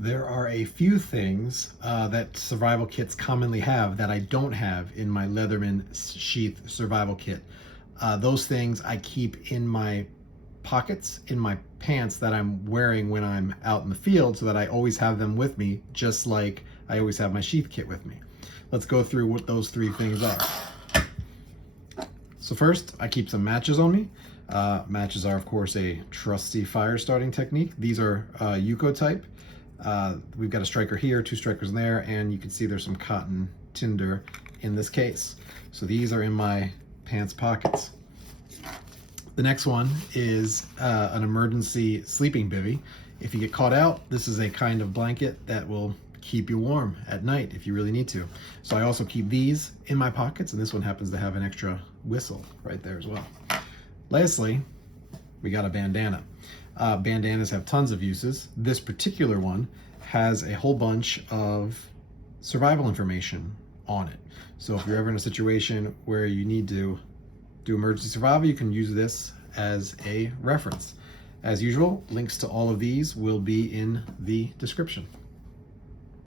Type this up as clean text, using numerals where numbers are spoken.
There are a few things that survival kits commonly have that I don't have in my Leatherman sheath survival kit. Those things I keep in my pockets in my pants that I'm wearing when I'm out in the field, so that I always have them with me, just like I always have my sheath kit with me. Let's go through what those three things are. So first, I keep some matches on me. Matches are, of course, a trusty fire starting technique. These are Yuko type. We've got a striker here, two strikers in there, and you can see there's some cotton tinder in this case. So these are in my pants pockets. The next one is an emergency sleeping bivy. If you get caught out, this is a kind of blanket that will keep you warm at night if you really need to. So I also keep these in my pockets, and this one happens to have an extra whistle right there as well. Lastly, we got a bandana. Bandanas have tons of uses. This particular one has a whole bunch of survival information on it. So if you're ever in a situation where you need to do emergency survival, you can use this as a reference. As usual, links to all of these will be in the description.